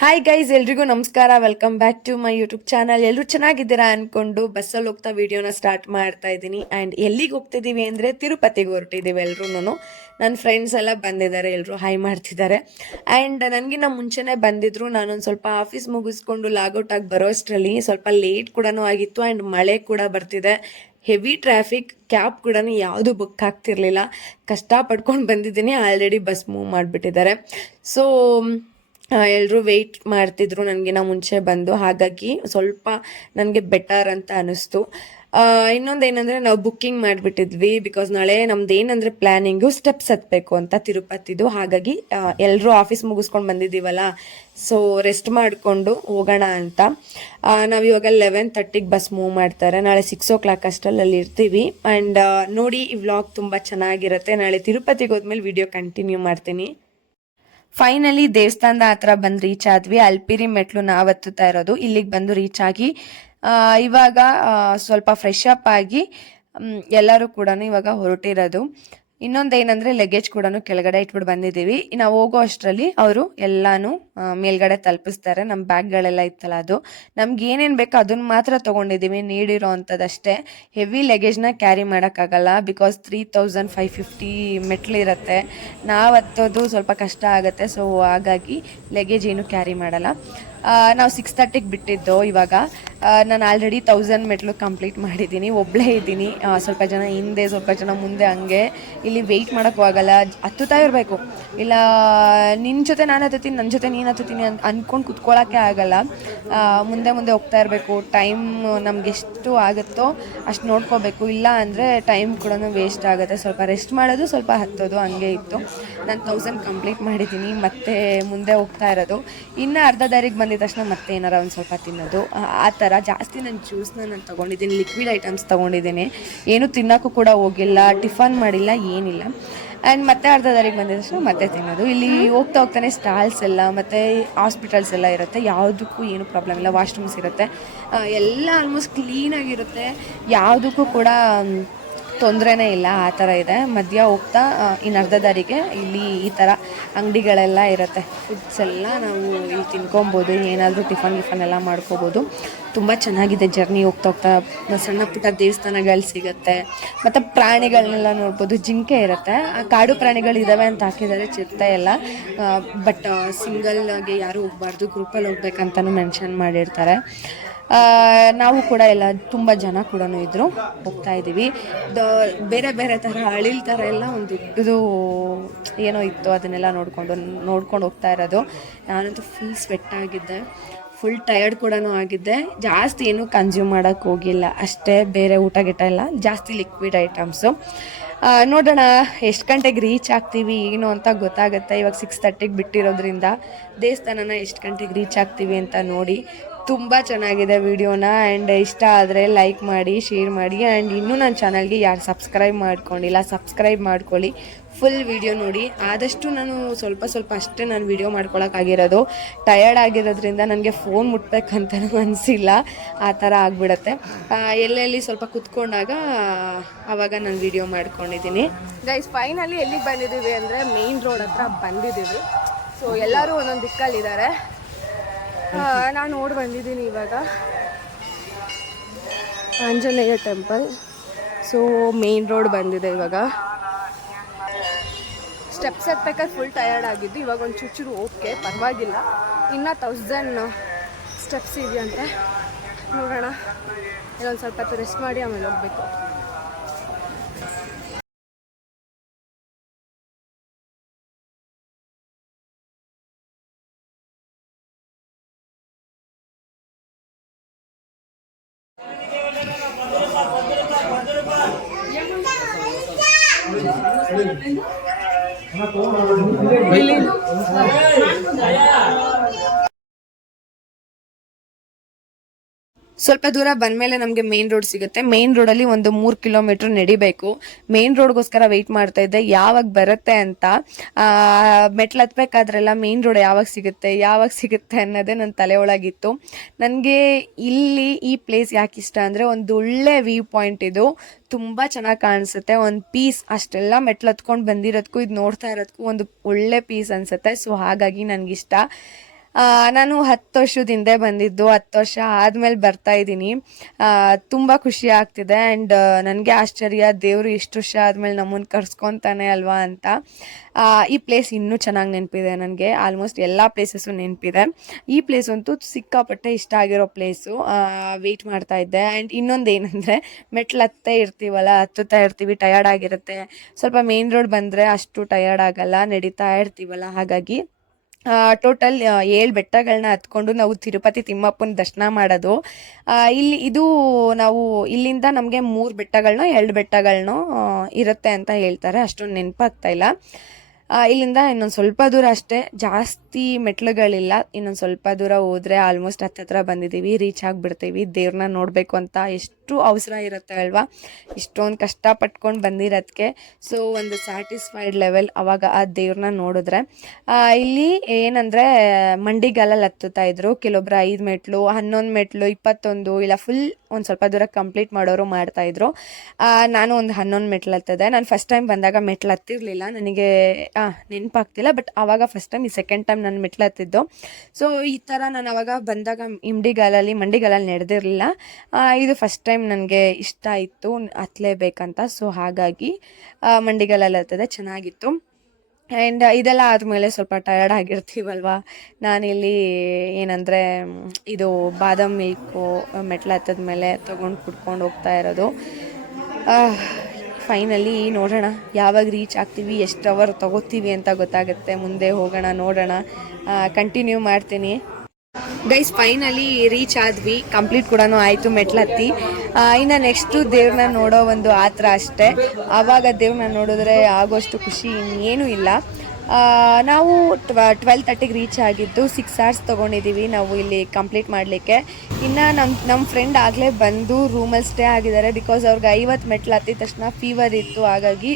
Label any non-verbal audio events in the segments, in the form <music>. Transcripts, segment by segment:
Hi guys ಎಲ್ರಿಗೂ ನಮಸ್ಕಾರ. Welcome back to my YouTube channel ಎಲ್ಲರೂ ಚೆನ್ನಾಗಿದ್ದೀರಾ ಅಂದ್ಕೊಂಡು ಬಸ್ಸಲ್ಲಿ ಹೋಗ್ತಾ ವಿಡಿಯೋನ ಸ್ಟಾರ್ಟ್ ಮಾಡ್ತಾ ಇದ್ದೀನಿ. ಆ್ಯಂಡ್ ಎಲ್ಲಿಗೆ ಹೋಗ್ತಿದ್ದೀವಿ ಅಂದರೆ ತಿರುಪತಿಗೆ ಹೊರಟಿದ್ದೀವಿ ಎಲ್ರೂ ನನ್ನ ಫ್ರೆಂಡ್ಸ್ ಎಲ್ಲ ಬಂದಿದ್ದಾರೆ ಎಲ್ಲರೂ ಹೈ ಮಾಡ್ತಿದ್ದಾರೆ. ಆ್ಯಂಡ್ ನನಗಿನ್ನ ಮುಂಚೆನೇ ಬಂದಿದ್ರು. ನಾನೊಂದು ಸ್ವಲ್ಪ ಆಫೀಸ್ ಮುಗಿಸ್ಕೊಂಡು ಲಾಗೌಟ್ ಆಗಿ ಬರೋ ಅಷ್ಟರಲ್ಲಿ ಸ್ವಲ್ಪ ಲೇಟ್ ಕೂಡ ಆಗಿತ್ತು ಆ್ಯಂಡ್ ಮಳೆ ಕೂಡ ಬರ್ತಿದೆ. ಹೆವಿ ಟ್ರಾಫಿಕ್ ಕ್ಯಾಬ್ ಕೂಡ ಯಾವುದು ಬುಕ್ ಆಗ್ತಿರ್ಲಿಲ್ಲ. ಕಷ್ಟ ಪಡ್ಕೊಂಡು ಬಂದಿದ್ದೀನಿ. ಆಲ್ರೆಡಿ ಬಸ್ ಮೂವ್ ಮಾಡಿಬಿಟ್ಟಿದ್ದಾರೆ. ಸೊ ಎಲ್ಲರೂ ವೆಯ್ಟ್ ಮಾಡ್ತಿದ್ರು ನನಗಿನ್ನ ಮುಂಚೆ ಬಂದು. ಹಾಗಾಗಿ ಸ್ವಲ್ಪ ನನಗೆ ಬೆಟರ್ ಅಂತ ಅನ್ನಿಸ್ತು ಇನ್ನೊಂದು ಏನಂದರೆ ನಾವು ಬುಕ್ಕಿಂಗ್ ಮಾಡಿಬಿಟ್ಟಿದ್ವಿ ಬಿಕಾಸ್ ನಾಳೆ ನಮ್ದು ಏನಂದರೆ ಪ್ಲ್ಯಾನಿಂಗು ಸ್ಟೆಪ್ಸ್ ಹತ್ತಬೇಕು ಅಂತ ತಿರುಪತಿದು. ಹಾಗಾಗಿ ಎಲ್ಲರೂ ಆಫೀಸ್ ಮುಗಿಸ್ಕೊಂಡು ಬಂದಿದ್ದೀವಲ್ಲ ಸೊ ರೆಸ್ಟ್ ಮಾಡಿಕೊಂಡು ಹೋಗೋಣ ಅಂತ. ನಾವು ಇವಾಗ ಲೆವೆನ್ ತರ್ಟಿಗೆ ಬಸ್ ಮೂವ್ ಮಾಡ್ತಾರೆ. ನಾಳೆ ಸಿಕ್ಸ್ ಓ ಕ್ಲಾಕ್ ಅಷ್ಟರಲ್ಲಿ ಅಲ್ಲಿ ಇರ್ತೀವಿ ಆ್ಯಂಡ್ ನೋಡಿ ಈ ವ್ಲಾಗ್ ತುಂಬ ಚೆನ್ನಾಗಿರುತ್ತೆ. ನಾಳೆ ತಿರುಪತಿಗೆ ಹೋದ್ಮೇಲೆ ವಿಡಿಯೋ ಕಂಟಿನ್ಯೂ ಮಾಡ್ತೀನಿ. ಫೈನಲಿ ದೇವಸ್ಥಾನದ ಹತ್ರ ಬಂದು ರೀಚ್ ಆದ್ವಿ. ಅಲ್ಪಿರಿ ಮೆಟ್ಲು ನಾವು ಹತ್ತುತ್ತಾ ಇರೋದು. ಇಲ್ಲಿಗೆ ಬಂದು ರೀಚ್ ಆಗಿ ಇವಾಗ ಸ್ವಲ್ಪ ಫ್ರೆಶ್ ಅಪ್ ಆಗಿ ಎಲ್ಲರೂ ಕೂಡ ಇವಾಗ ಹೊರಟಿರೋದು. ಇನ್ನೊಂದು ಏನಂದ್ರೆ ಲಗೇಜ್ ಕೂಡ ಕೆಳಗಡೆ ಇಟ್ಬಿಟ್ಟು ಬಂದಿದ್ದೀವಿ. ನಾವು ಹೋಗೋ ಅಷ್ಟರಲ್ಲಿ ಅವರು ಎಲ್ಲಾನು ಮೇಲ್ಗಡೆ ತಲುಪಿಸ್ತಾರೆ. ನಮ್ಮ ಬ್ಯಾಗ್ಗಳೆಲ್ಲ ಇತ್ತಲ್ಲ ಅದು. ನಮ್ಗೆ ಏನೇನು ಬೇಕೋ ಅದನ್ನ ಮಾತ್ರ ತೊಗೊಂಡಿದ್ದೀವಿ. ನೀಡಿರೋ ಅಂಥದ್ದಷ್ಟೇ. ಹೆವಿ ಲಗೇಜ್ನ ಕ್ಯಾರಿ ಮಾಡೋಕ್ಕಾಗಲ್ಲ. Because three thousand five fifty ಮೆಟ್ಲಿರುತ್ತೆ ನಾವು ಹತ್ತೋದು ಸ್ವಲ್ಪ ಕಷ್ಟ ಆಗುತ್ತೆ. ಸೊ ಹಾಗಾಗಿ ಲಗೇಜ್ ಏನು ಕ್ಯಾರಿ ಮಾಡಲ್ಲ. ನಾವು ಸಿಕ್ಸ್ ತರ್ಟಿಗೆ ಬಿಟ್ಟಿದ್ದು ಇವಾಗ. ನಾನು ಆಲ್ರೆಡಿ ತೌಸಂಡ್ ಮೆಟ್ಲು ಕಂಪ್ಲೀಟ್ ಮಾಡಿದ್ದೀನಿ. ಒಬ್ಬಳೇ ಇದ್ದೀನಿ. ಸ್ವಲ್ಪ ಜನ ಹಿಂದೆ, ಸ್ವಲ್ಪ ಜನ ಮುಂದೆ ಹಂಗೆ. ಇಲ್ಲಿ ವೆಯ್ಟ್ ಮಾಡೋಕ್ಕೂ ಆಗಲ್ಲ. ಹತ್ತುತ್ತಾ ಇರಬೇಕು. ಇಲ್ಲ ನಿನ್ನ ಜೊತೆ ನಾನು ಹತ್ತುತ್ತೀನಿ ನನ್ನ ಜೊತೆ ನೀನು ಹತ್ತುತ್ತೀನಿ ಅಂತ ಅಂದ್ಕೊಂಡು ಕುತ್ಕೊಳ್ಳೋಕ್ಕೆ ಆಗಲ್ಲ. ಮುಂದೆ ಮುಂದೆ ಹೋಗ್ತಾ ಇರಬೇಕು. ಟೈಮ್ ನಮ್ಗೆ ಎಷ್ಟು ಆಗುತ್ತೋ ಅಷ್ಟು ನೋಡ್ಕೋಬೇಕು. ಇಲ್ಲ ಅಂದರೆ ಟೈಮ್ ಕೂಡ ವೇಸ್ಟ್ ಆಗುತ್ತೆ. ಸ್ವಲ್ಪ ರೆಸ್ಟ್ ಮಾಡೋದು, ಸ್ವಲ್ಪ ಹತ್ತೋದು ಹಂಗೆ ಇತ್ತು. ನಾನು ತೌಸಂಡ್ ಕಂಪ್ಲೀಟ್ ಮಾಡಿದ್ದೀನಿ. ಮತ್ತೆ ಮುಂದೆ ಹೋಗ್ತಾ ಇರೋದು. ಇನ್ನು ಅರ್ಧ ದಾರಿಗೆ ಬಂದಿದ ತಕ್ಷಣ ಮತ್ತೆ ಏನಾರ ಒಂದು ಸ್ವಲ್ಪ ತಿನ್ನೋದು. ಆ- ಥರ ಜಾಸ್ತಿ ನಾನು ಜ್ಯೂಸ್ನ ನಾನು ತೊಗೊಂಡಿದ್ದೀನಿ ಲಿಕ್ವಿಡ್ ಐಟಮ್ಸ್ ತೊಗೊಂಡಿದ್ದೀನಿ. ಏನು ತಿನ್ನೋಕ್ಕೂ ಕೂಡ ಹೋಗಿಲ್ಲ, ಟಿಫನ್ ಮಾಡಿಲ್ಲ, ಏನಿಲ್ಲ. ಆ್ಯಂಡ್ ಮತ್ತೆ ಅರ್ಧ ದಾರಿಗೆ ಬಂದಿದ ತಕ್ಷಣ ಮತ್ತೆ ತಿನ್ನೋದು. ಇಲ್ಲಿ ಹೋಗ್ತಾ ಹೋಗ್ತಾನೆ ಸ್ಟಾಲ್ಸ್ ಎಲ್ಲ, ಮತ್ತು ಹಾಸ್ಪಿಟಲ್ಸ್ ಎಲ್ಲ ಇರುತ್ತೆ. ಯಾವುದಕ್ಕೂ ಏನು ಪ್ರಾಬ್ಲಮ್ ಇಲ್ಲ ವಾಶ್ರೂಮ್ಸ್ ಇರುತ್ತೆ. ಎಲ್ಲ ಆಲ್ಮೋಸ್ಟ್ ಕ್ಲೀನಾಗಿರುತ್ತೆ ಯಾವುದಕ್ಕೂ ಕೂಡ ತೊಂದರೆನೇ ಇಲ್ಲ, ಆ ಥರ ಇದೆ. ಮಧ್ಯ ಹೋಗ್ತಾ ಇನ್ನು ಅರ್ಧ ದಾರಿಗೆ ಇಲ್ಲಿ ಈ ಥರ ಅಂಗಡಿಗಳೆಲ್ಲ ಇರುತ್ತೆ. ಫುಡ್ಸ್ ಎಲ್ಲ ನಾವು ಇಲ್ಲಿ ತಿನ್ಕೊಬೋದು, ಏನಾದರೂ ಟಿಫನ್ ಗಿಫನ್ ಎಲ್ಲ ಮಾಡ್ಕೋಬೋದು. ತುಂಬ ಚೆನ್ನಾಗಿದೆ ಜರ್ನಿ ಹೋಗ್ತಾ ಹೋಗ್ತಾ. ಸಣ್ಣ ಪುಟ್ಟ ದೇವಸ್ಥಾನಗಳು ಸಿಗುತ್ತೆ. ಮತ್ತು ಪ್ರಾಣಿಗಳನ್ನೆಲ್ಲ ನೋಡ್ಬೋದು, ಜಿಂಕೆ ಇರುತ್ತೆ. ಆ, ಕಾಡು ಪ್ರಾಣಿಗಳು ಇದ್ದಾವೆ ಅಂತ ಹಾಕಿದ್ದಾರೆ, ಚಿರತೆ ಎಲ್ಲ. ಬಟ್ ಸಿಂಗಲ್ ಆಗಿ ಯಾರೂ ಹೋಗ್ಬಾರ್ದು ಗ್ರೂಪಲ್ಲಿ ಹೋಗ್ಬೇಕಂತಲೂ ಮೆನ್ಷನ್ ಮಾಡಿರ್ತಾರೆ. ನಾವು ಕೂಡ ಎಲ್ಲ ತುಂಬ ಜನ ಕೂಡ ಇದ್ರು, ಹೋಗ್ತಾ ಇದ್ದೀವಿ. ಬೇರೆ ಬೇರೆ ಥರ ಅಳಿಲ್ ಥರ ಎಲ್ಲ ಒಂದು ಇದು ಏನೋ ಇತ್ತು ಅದನ್ನೆಲ್ಲ ನೋಡಿಕೊಂಡು, ನೋಡ್ಕೊಂಡು ಹೋಗ್ತಾ ಇರೋದು. ನಾನಂತೂ ಫುಲ್ ಸ್ವೆಟ್ ಆಗಿದ್ದೆ ಫುಲ್ ಟಯರ್ಡ್ ಕೂಡ ಆಗಿದ್ದೆ. ಜಾಸ್ತಿ ಏನು ಕನ್ಸ್ಯೂಮ್ ಮಾಡೋಕ್ಕೆ ಹೋಗಿಲ್ಲ, ಅಷ್ಟೇ ಬೇರೆ ಊಟ ಗಿಟ ಎಲ್ಲ, ಜಾಸ್ತಿ ಲಿಕ್ವಿಡ್ ಐಟಮ್ಸು ನೋಡೋಣ ಎಷ್ಟು ಗಂಟೆಗೆ ರೀಚ್ ಆಗ್ತೀವಿ, ಏನು ಅಂತ ಗೊತ್ತಾಗುತ್ತೆ. ಇವಾಗ ಸಿಕ್ಸ್ ತರ್ಟಿಗೆ ಬಿಟ್ಟಿರೋದ್ರಿಂದ ದೇವಸ್ಥಾನನ ಎಷ್ಟು ಗಂಟೆಗೆ ರೀಚ್ ಆಗ್ತೀವಿ ಅಂತ ನೋಡಿ. ತುಂಬ ಚೆನ್ನಾಗಿದೆ ವಿಡಿಯೋನ ಆ್ಯಂಡ್ ಇಷ್ಟ ಆದರೆ ಲೈಕ್ ಮಾಡಿ ಶೇರ್ ಮಾಡಿ ಆ್ಯಂಡ್ ಇನ್ನೂ ನನ್ನ ಚಾನಲ್ಗೆ ಯಾರು ಸಬ್ಸ್ಕ್ರೈಬ್ ಮಾಡ್ಕೊಂಡಿಲ್ಲ ಸಬ್ಸ್ಕ್ರೈಬ್ ಮಾಡ್ಕೊಳ್ಳಿ. ಫುಲ್ ವಿಡಿಯೋ ನೋಡಿ. ಆದಷ್ಟು ನಾನು ಸ್ವಲ್ಪ ಸ್ವಲ್ಪ ಅಷ್ಟೇ ನಾನು ವಿಡಿಯೋ ಮಾಡ್ಕೊಳಕ್ಕಾಗಿರೋದು ಟಯರ್ಡ್ ಆಗಿರೋದ್ರಿಂದ ನನಗೆ ಫೋನ್ ಮುಟ್ಬೇಕಂತನೂ <laughs> ಅನಿಸಿಲ್ಲ. ಆ ಥರ ಆಗಿಬಿಡತ್ತೆ. ಎಲ್ಲೆಲ್ಲಿ ಸ್ವಲ್ಪ ಕುತ್ಕೊಂಡಾಗ ಆವಾಗ ನಾನು ವಿಡಿಯೋ ಮಾಡ್ಕೊಂಡಿದ್ದೀನಿ. ಗೈಸ್ ಫೈನಲಿ ಎಲ್ಲಿಗೆ ಬಂದಿದ್ದೀವಿ ಅಂದರೆ ಮೇನ್ ರೋಡ್ ಹತ್ರ ಬಂದಿದ್ದೀವಿ ಸೊ ಎಲ್ಲರೂ ಒಂದೊಂದು ದಿಕ್ಕಲ್ಲಿದ್ದಾರೆ. ನಾನು ನೋಡಿ ಬಂದಿದ್ದೀನಿ ಇವಾಗ. Anjaneya temple. So main road ಬಂದಿದೆ ಇವಾಗ. ಸ್ಟೆಪ್ಸ್ ಹತ್ಬೇಕಾದ್ರೆ ಫುಲ್ ಟಯರ್ಡ್ ಆಗಿದ್ದು, ಇವಾಗ ಒಂದು ಚುಚ್ಚುರು ಓಕೆ ಪರವಾಗಿಲ್ಲ. ಇನ್ನೂ ತೌಸಂಡ್ ಸ್ಟೆಪ್ಸ್ ಇದೆಯಂತೆ. ನೋಡೋಣ. ಇನ್ನೊಂದು ಸ್ವಲ್ಪ ಹೊತ್ತು ರೆಸ್ಟ್ ಮಾಡಿ ಆಮೇಲೆ ಹೋಗ್ಬೇಕು. Really? ಸ್ವಲ್ಪ ದೂರ ಬಂದಮೇಲೆ ನಮಗೆ ಮೇನ್ ರೋಡ್ ಸಿಗುತ್ತೆ. ಮೇನ್ ರೋಡಲ್ಲಿ ಒಂದು ಮೂರು ಕಿಲೋಮೀಟರ್ ನಡಿಬೇಕು. ಮೇನ್ ರೋಡ್ಗೋಸ್ಕರ ವೆಯ್ಟ್ ಮಾಡ್ತಾ ಇದ್ದೆ. ಯಾವಾಗ ಬರುತ್ತೆ ಅಂತ ಮೆಟ್ಲು ಹತ್ಬೇಕಾದ್ರೆಲ್ಲ ಮೇನ್ ರೋಡ್ ಯಾವಾಗ ಸಿಗುತ್ತೆ ಯಾವಾಗ ಸಿಗುತ್ತೆ ಅನ್ನೋದೇ ನನ್ನ ತಲೆ ಒಳಗಿತ್ತು ನನಗೆ ಇಲ್ಲಿ ಈ ಪ್ಲೇಸ್ ಯಾಕೆ ಇಷ್ಟ ಅಂದರೆ ಒಂದು ಒಳ್ಳೆ ವ್ಯೂ ಪಾಯಿಂಟ್ ಇದು. ತುಂಬ ಚೆನ್ನಾಗಿ ಕಾಣಿಸುತ್ತೆ. ಒಂದು ಪೀಸ್ ಅಷ್ಟೆಲ್ಲ ಮೆಟ್ಲು ಹತ್ಕೊಂಡು ಬಂದಿರೋದಕ್ಕೂ ಇದು ನೋಡ್ತಾ ಇರೋದಕ್ಕೂ ಒಂದು ಒಳ್ಳೆ ಪೀಸ್ ಅನಿಸುತ್ತೆ. ಸೊ ಹಾಗಾಗಿ ನನಗಿಷ್ಟ. ನಾನು ಹತ್ತು ವರ್ಷದ ಹಿಂದೆ ಬಂದಿದ್ದು, ಹತ್ತು ವರ್ಷ ಆದಮೇಲೆ ಬರ್ತಾ ಇದ್ದೀನಿ. ತುಂಬ ಖುಷಿ ಆಗ್ತಿದೆ ಆ್ಯಂಡ್ ನನಗೆ ಆಶ್ಚರ್ಯ, ದೇವರು ಇಷ್ಟು ವರ್ಷ ಆದಮೇಲೆ ನಮ್ಮನ್ನು ಕರ್ಸ್ಕೊತಾನೆ ಅಲ್ವಾ ಅಂತ. ಈ ಪ್ಲೇಸ್ ಇನ್ನೂ ಚೆನ್ನಾಗಿ ನೆನಪಿದೆ ನನಗೆ. ಆಲ್ಮೋಸ್ಟ್ ಎಲ್ಲ ಪ್ಲೇಸಸ್ಸು ನೆನಪಿದೆ. ಈ ಪ್ಲೇಸ್ ಅಂತೂ ಸಿಕ್ಕಾಪಟ್ಟೆ ಇಷ್ಟ ಆಗಿರೋ ಪ್ಲೇಸು ವೆಯ್ಟ್ ಮಾಡ್ತಾ ಇದ್ದೆ. ಆ್ಯಂಡ್ ಇನ್ನೊಂದು ಏನಂದರೆ, ಮೆಟ್ಲು ಹತ್ತೇ ಇರ್ತೀವಲ್ಲ, ಹತ್ತುತ್ತಾ ಇರ್ತೀವಿ ಟಯರ್ಡ್ ಆಗಿರುತ್ತೆ. ಸ್ವಲ್ಪ ಮೇನ್ ರೋಡ್ ಬಂದರೆ ಅಷ್ಟು ಟಯರ್ಡ್ ಆಗಲ್ಲ, ನಡೀತಾ ಇರ್ತೀವಲ್ಲ, ಹಾಗಾಗಿ ಟೋಟಲ್ ಏಳು ಬೆಟ್ಟಗಳನ್ನ ಹತ್ಕೊಂಡು ನಾವು ತಿರುಪತಿ ತಿಮ್ಮಪ್ಪನ ದರ್ಶನ ಮಾಡೋದು. ಇಲ್ಲಿ ಇದು ನಾವು ಇಲ್ಲಿಂದ ನಮಗೆ ಮೂರು ಬೆಟ್ಟಗಳನ್ನೋ ಎರಡು ಬೆಟ್ಟಗಳನ್ನೋ ಇರುತ್ತೆ ಅಂತ ಹೇಳ್ತಾರೆ. ಅಷ್ಟೊಂದು ನೆನಪಾಗ್ತಾ ಇಲ್ಲ. ಇಲ್ಲಿಂದ ಇನ್ನೊಂದು ಸ್ವಲ್ಪ ದೂರ ಅಷ್ಟೇ. ಜಾಸ್ತಿ ಮೆಟ್ಲುಗಳಿಲ್ಲ. ಇನ್ನೊಂದು ಸ್ವಲ್ಪ ದೂರ ಹೋದರೆ ಆಲ್ಮೋಸ್ಟ್ ಹತ್ತತ್ರ ಬಂದಿದ್ದೀವಿ ರೀಚ್ ಆಗಿಬಿಡ್ತೀವಿ. ದೇವ್ರನ್ನ ನೋಡಬೇಕು ಅಂತ ಎಷ್ಟು ಅವಸರ ಇರುತ್ತೆ ಅಲ್ವಾ? ಇಷ್ಟೊಂದು ಕಷ್ಟ ಪಟ್ಕೊಂಡು ಬಂದಿರೋದಕ್ಕೆ ಸೊ ಒಂದು ಸ್ಯಾಟಿಸ್ಫೈಡ್ ಲೆವೆಲ್ ಅವಾಗ ಆ ದೇವ್ರನ್ನ ನೋಡಿದ್ರೆ. ಇಲ್ಲಿ ಏನಂದರೆ ಮಂಡಿಗಾಲಲ್ಲಿ ಹತ್ತುತ್ತಾ ಇದ್ರು. ಕೆಲವೊಬ್ರು ಐದು ಮೆಟ್ಲು, ಹನ್ನೊಂದು ಮೆಟ್ಲು, ಇಪ್ಪತ್ತೊಂದು, ಇಲ್ಲ ಫುಲ್ ಒಂದು ಸ್ವಲ್ಪ ದೂರ ಕಂಪ್ಲೀಟ್ ಮಾಡೋರು ಮಾಡ್ತಾ ಇದ್ರು. ನಾನು ಒಂದು ಹನ್ನೊಂದು ಮೆಟ್ಲು ಹತ್ತದೆ. ನಾನು ಫಸ್ಟ್ ಟೈಮ್ ಬಂದಾಗ ಮೆಟ್ಲು ಹತ್ತಿರಲಿಲ್ಲ. ನನಗೆ ನೆನಪಾಗ್ತಿಲ್ಲ ಬಟ್ ಆವಾಗ ಫಸ್ಟ್ ಟೈಮ್ ಈ ಸೆಕೆಂಡ್ ಟೈಮ್ ನಾನು ಮೆಟ್ಲು ಹತ್ತಿದ್ದು. ಸೊ ಈ ಥರ ನಾನು ಅವಾಗ ಬಂದಾಗ ಇಮ್ಡಿಗಾಲಲ್ಲಿ ಮಂಡಿಗಾಲಲ್ಲಿ ನಡೆದಿರಲಿಲ್ಲ. ಇದು ಫಸ್ಟ್ ಟೈಮ್ ನನಗೆ ಇಷ್ಟ ಇತ್ತು ಹತ್ತಲೇಬೇಕಂತ ಸೊ, ಹಾಗಾಗಿ ಮಂಡಿಗಾಲಲ್ಲಿ ಹತ್ತದೆ, ಚೆನ್ನಾಗಿತ್ತು. ಆ್ಯಂಡ್ ಇದೆಲ್ಲ ಆದಮೇಲೆ ಸ್ವಲ್ಪ ಟಯರ್ಡ್ ಆಗಿರ್ತೀವಲ್ವಾ? ನಾನಿಲ್ಲಿ ಏನಂದರೆ, ಇದು ಬಾದಾಮ್ ಮಿಲ್ಕು ಮೆಟ್ಲು ಹತ್ತದ ಮೇಲೆ ತೊಗೊಂಡು ಕುಡ್ಕೊಂಡು ಹೋಗ್ತಾ ಇರೋದು. ಫೈನಲಿ ನೋಡೋಣ, ಯಾವಾಗ ರೀಚ್ ಆಗ್ತೀವಿ, ಎಷ್ಟು ಅವರ್ ತಗೋತೀವಿ ಅಂತ ಗೊತ್ತಾಗುತ್ತೆ. ಮುಂದೆ ಹೋಗೋಣ, ನೋಡೋಣ. ಕಂಟಿನ್ಯೂ ಮಾಡ್ತೀನಿ. ಗೈಸ್ ಫೈನಲಿ ರೀಚ್ ಆದ್ವಿ. ಕಂಪ್ಲೀಟ್ ಕೂಡ ಆಯಿತು ಮೆಟ್ಲತ್ತಿ. ಇನ್ನು ನೆಕ್ಸ್ಟು ದೇವ್ರನ್ನ ನೋಡೋ ಒಂದು ಆತ್ರ ಅಷ್ಟೇ. ಆವಾಗ ದೇವ್ರನ್ನ ನೋಡಿದ್ರೆ ಆಗೋಷ್ಟು ಖುಷಿ ಇನ್ನೇನೂ ಇಲ್ಲ. ನಾವು ಟ್ವ ಟ್ವೆಲ್ ತರ್ಟಿಗೆ ರೀಚ್ ಆಗಿದ್ದು ಸಿಕ್ಸ್ ಅವರ್ಸ್ ತೊಗೊಂಡಿದ್ದೀವಿ ನಾವು ಇಲ್ಲಿ ಕಂಪ್ಲೀಟ್ ಮಾಡಲಿಕ್ಕೆ. ಇನ್ನು ನಮ್ಮ ನಮ್ಮ ಫ್ರೆಂಡ್ ಆಗಲೇ ಬಂದು ರೂಮಲ್ಲಿ ಸ್ಟೇ ಆಗಿದ್ದಾರೆ. ಬಿಕಾಸ್ ಅವ್ರಿಗೆ ಐವತ್ತು ಮೆಟ್ಲು ಹತ್ತಿದ ತಕ್ಷಣ ಫೀವರ್ ಇತ್ತು, ಹಾಗಾಗಿ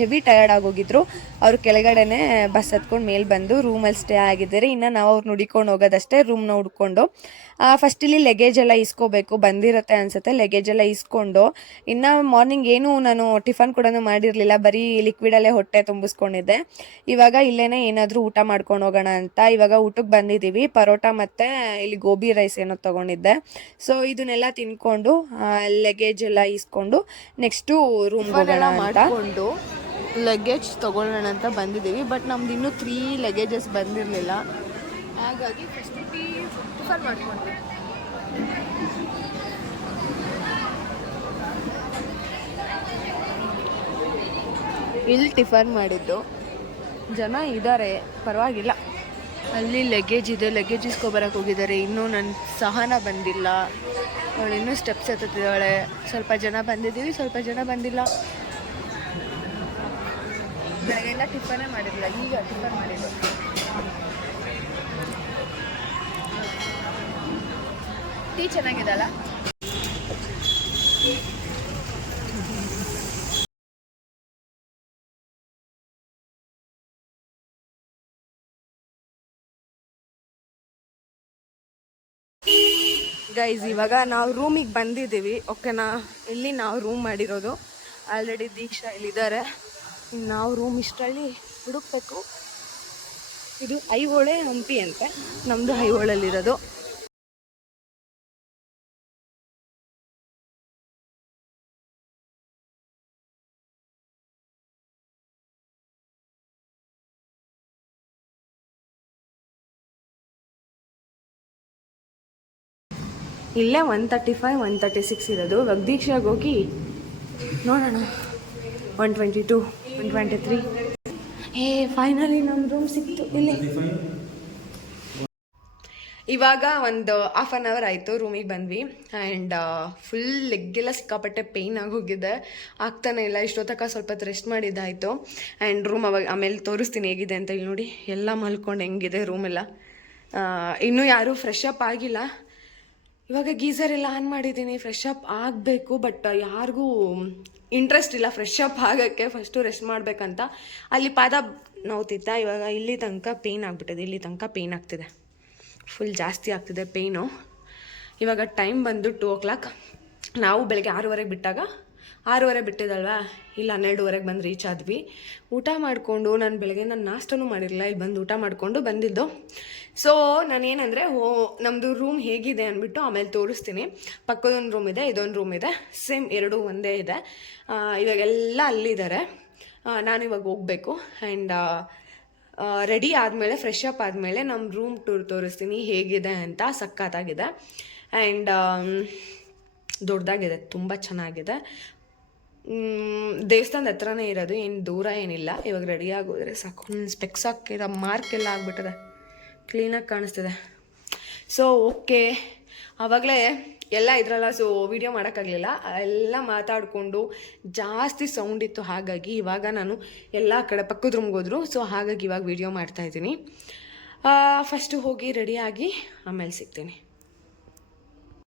ಹೆವಿ ಟಯರ್ಡ್ ಆಗೋಗಿದ್ರು. ಅವ್ರು ಕೆಳಗಡೆನೆ ಬಸ್ ಹತ್ಕೊಂಡು ಮೇಲೆ ಬಂದು ರೂಮಲ್ಲಿ ಸ್ಟೇ ಆಗಿದ್ದಾರೆ. ಇನ್ನು ನಾವು ಅವ್ರು ನುಡಿಕೊಂಡು ಹೋಗೋದಷ್ಟೇ ರೂಮ್ನ ಹುಡ್ಕೊಂಡು ಫಸ್ಟ್ ಇಲ್ಲಿ ಲಗೇಜ್ ಎಲ್ಲ ಇಸ್ಕೋಬೇಕು ಬಂದಿರುತ್ತೆ ಅನ್ಸುತ್ತೆ. ಲಗೇಜ್ ಎಲ್ಲ ಇಸ್ಕೊಂಡು ಇನ್ನು ಮಾರ್ನಿಂಗ್ ಏನು ನಾನು ಟಿಫನ್ ಕೂಡ ಮಾಡಿರಲಿಲ್ಲ. ಬರೀ ಲಿಕ್ವಿಡಲ್ಲೇ ಹೊಟ್ಟೆ ತುಂಬಿಸ್ಕೊಂಡಿದ್ದೆ. ಇವಾಗ ಇಲ್ಲೇನೆ ಏನಾದರೂ ಊಟ ಮಾಡ್ಕೊಂಡು ಹೋಗೋಣ ಅಂತ. ಇವಾಗ ಊಟಕ್ಕೆ ಬಂದಿದ್ದೀವಿ ಪರೋಟ ಮತ್ತು ಇಲ್ಲಿ ಗೋಬಿ ರೈಸ್ ಏನೋ ತೊಗೊಂಡಿದ್ದೆ. ಸೊ ಇದನ್ನೆಲ್ಲ ತಿನ್ಕೊಂಡು ಲಗೇಜ್ ಎಲ್ಲ ಇಸ್ಕೊಂಡು ನೆಕ್ಸ್ಟು ರೂಮ್ ಹೋಗೋಣ ಲಗೇಜ್ ತೊಗೊಳ್ಳೋಣ ಅಂತ ಬಂದಿದ್ದೀವಿ ಬಟ್ ನಮ್ದು ಇನ್ನೂ ತ್ರೀ ಲಗೇಜಸ್ ಬಂದಿರಲಿಲ್ಲ. ಹಾಗಾಗಿ ಫಸ್ಟ್ ಟಿಫನ್ ಮಾಡ್ಕೊಂಡ್ವಿ. ಇಲ್ಲಿ ಟಿಫನ್ ಮಾಡಿದ್ದು. ಜನ ಇದ್ದಾರೆ ಪರವಾಗಿಲ್ಲ. ಅಲ್ಲಿ ಲಗೇಜ್ ಇದೆ ಲಗೇಜ್ ಇಸ್ಕೊಬರಕ್ಕೆ ಹೋಗಿದ್ದಾರೆ. ಇನ್ನೂ ನನ್ನ ಸಹನ ಬಂದಿಲ್ಲ. ಅವಳು ಇನ್ನೂ ಸ್ಟೆಪ್ಸ್ ಎತ್ತುತ್ತಿದ್ದಾಳೆ. ಸ್ವಲ್ಪ ಜನ ಬಂದಿದ್ದೀವಿ ಸ್ವಲ್ಪ ಜನ ಬಂದಿಲ್ಲ. ಬೆಳಗ್ಗೆಲ್ಲ ಟಿಫನೇ ಮಾಡಿರಲಿಲ್ಲ, ಈಗ ಟಿಫನ್ ಮಾಡಿದ್ದು ಟೀ ಚೆನ್ನಾಗಿದಲ್ಲ ಗೈಸ್ ಇವಾಗ ನಾವು ರೂಮಿಗೆ ಬಂದಿದ್ದೀವಿ. ಓಕೆನಾ ಇಲ್ಲಿ ನಾವು ರೂಮ್ ಮಾಡಿರೋದು. ಆಲ್ರೆಡಿ ದೀಕ್ಷಾ ಇಲ್ಲಿದ್ದಾರೆ. ನಾವು ರೂಮ್ ಇಷ್ಟರಲ್ಲಿ ಹುಡುಕ್ಬೇಕು. ಇದು ಐಹೊಳೆ ಹಂಪಿ ಅಂತೆ ನಮ್ಮದು ಐಹೊಳಲ್ಲಿರೋದು. ಇಲ್ಲೇ one thirty five one thirty six ಇರೋದು. ಇವಾಗ ಹೋಗಿ ನೋಡೋಣ. One twenty two one twenty three ಏ ಫೈನಲಿ ನಮ್ಮ ರೂಮ್ ಸಿಕ್ತು. ಇಲ್ಲಿ. ಇವಾಗ ಒಂದು ಹಾಫ್ ಆನ್ ಅವರ್ ಆಯಿತು ರೂಮಿಗೆ ಬಂದ್ವಿ. ಆ್ಯಂಡ್ ಫುಲ್ ಲೆಗ್ಗೆಲ್ಲ ಸಿಕ್ಕಾಪಟ್ಟೆ ಪೇಯ್ನ್ ಆಗೋಗಿದೆ ಆಗ್ತಾನೆ ಇಲ್ಲ, ಇಷ್ಟೊತ್ತಕ ಸ್ವಲ್ಪ ಹೊತ್ತು ರೆಸ್ಟ್ ಮಾಡಿದ್ದಾಯಿತು. ಆ್ಯಂಡ್ ರೂಮ್ ಅವಾಗ ಆಮೇಲೆ ತೋರಿಸ್ತೀನಿ ಹೇಗಿದೆ ಅಂತ ಇಲ್ಲಿ ನೋಡಿ. ಎಲ್ಲ ಮಲ್ಕೊಂಡು ಹೆಂಗಿದೆ ರೂಮೆಲ್ಲ ಇನ್ನೂ ಯಾರೂ ಫ್ರೆಶ್ ಅಪ್ ಆಗಿಲ್ಲ. ಇವಾಗ ಗೀಸರ್ ಎಲ್ಲ ಆನ್ ಮಾಡಿದ್ದೀನಿ ಫ್ರೆಶ್ ಅಪ್ ಆಗಬೇಕು ಬಟ್ ಯಾರಿಗೂ ಇಂಟ್ರೆಸ್ಟ್ ಇಲ್ಲ ಫ್ರೆಶ್ ಅಪ್ ಆಗೋಕ್ಕೆ ಫಸ್ಟು ರೆಸ್ಟ್ ಮಾಡಬೇಕಂತ. ಅಲ್ಲಿ ಪಾದ ನೋವುತ್ತಿತ್ತ ಇವಾಗ ಇಲ್ಲಿ ತನಕ ಪೇಯ್ನ್ ಆಗಿಬಿಟ್ಟಿದೆ, ಇಲ್ಲಿ ತನಕ ಪೇಯ್ನ್ ಆಗ್ತಿದೆ. ಫುಲ್ ಜಾಸ್ತಿ ಆಗ್ತಿದೆ ಪೇಯ್ನು ಇವಾಗ ಟೈಮ್ ಬಂದು ಟೂ ಓ ಕ್ಲಾಕ್ ನಾವು ಬೆಳಗ್ಗೆ ಆರೂವರೆಗೆ ಬಿಟ್ಟಾಗ ಆರೂವರೆ ಬಿಟ್ಟಿದ್ದಲ್ವಾ? ಇಲ್ಲ, ಹನ್ನೆರಡುವರೆಗೆ ಬಂದು ರೀಚ್ ಆದ್ವಿ. ಊಟ ಮಾಡಿಕೊಂಡು ನಾನು ಬೆಳಗ್ಗೆ ನಾನು ನಾಷ್ಟನೂ ಮಾಡಿರಲಿಲ್ಲ. ಇಲ್ಲಿ ಬಂದು ಊಟ ಮಾಡಿಕೊಂಡು ಬಂದಿದ್ದು. ಸೊ ನಾನೇನಂದರೆ, ಓ ನಮ್ಮದು ರೂಮ್ ಹೇಗಿದೆ ಅಂದ್ಬಿಟ್ಟು ಆಮೇಲೆ ತೋರಿಸ್ತೀನಿ. ಪಕ್ಕದೊಂದು ರೂಮ್ ಇದೆ, ಇದೊಂದು ರೂಮ್ ಇದೆ. ಸೇಮ್ ಎರಡೂ ಒಂದೇ ಇದೆ. ಇವಾಗೆಲ್ಲ ಅಲ್ಲಿದ್ದಾರೆ. ನಾನು ಇವಾಗ ಹೋಗಬೇಕು. ಆ್ಯಂಡ್ ರೆಡಿ ಆದಮೇಲೆ ಫ್ರೆಶ್ ಅಪ್ ಆದಮೇಲೆ ನಮ್ಮ ರೂಮ್ ಟೂರ್ ತೋರಿಸ್ತೀನಿ. ಹೇಗಿದೆ ಅಂತ ಸಖತ್ತಾಗಿದೆ. ಆ್ಯಂಡ್ ದೊಡ್ಡದಾಗಿದೆ ತುಂಬ ಚೆನ್ನಾಗಿದೆ. ದೇವಸ್ಥಾನದ ಹತ್ರನೇ ಇರೋದು ಏನು ದೂರ ಏನಿಲ್ಲ. ಇವಾಗ ರೆಡಿ ಆಗೋದ್ರೆ ಸಾಕು. ಸ್ಪೆಕ್ಸ್ ಹಾಕಿರೋ ಮಾರ್ಕ್ ಎಲ್ಲ ಆಗಿಬಿಟ್ಟದೆ. ಕ್ಲೀನಾಗಿ ಕಾಣಿಸ್ತದೆ. ಸೊ ಓಕೆ ಆವಾಗಲೇ ಎಲ್ಲ ಇದ್ರಲ್ಲ ಸೊ ವಿಡಿಯೋ ಮಾಡೋಕ್ಕಾಗಲಿಲ್ಲ. ಎಲ್ಲ ಮಾತಾಡಿಕೊಂಡು ಜಾಸ್ತಿ ಸೌಂಡ್ ಇತ್ತು. ಹಾಗಾಗಿ ಇವಾಗ ನಾನು ಎಲ್ಲ ಕಡೆ ಪಕ್ಕದ ರೂಮ್ಗೆ ಹೋದ್ರು. ಸೊ ಹಾಗಾಗಿ ಇವಾಗ ವಿಡಿಯೋ ಮಾಡ್ತಾಯಿದ್ದೀನಿ ಫಸ್ಟು ಹೋಗಿ ರೆಡಿಯಾಗಿ ಆಮೇಲೆ ಸಿಗ್ತೀನಿ.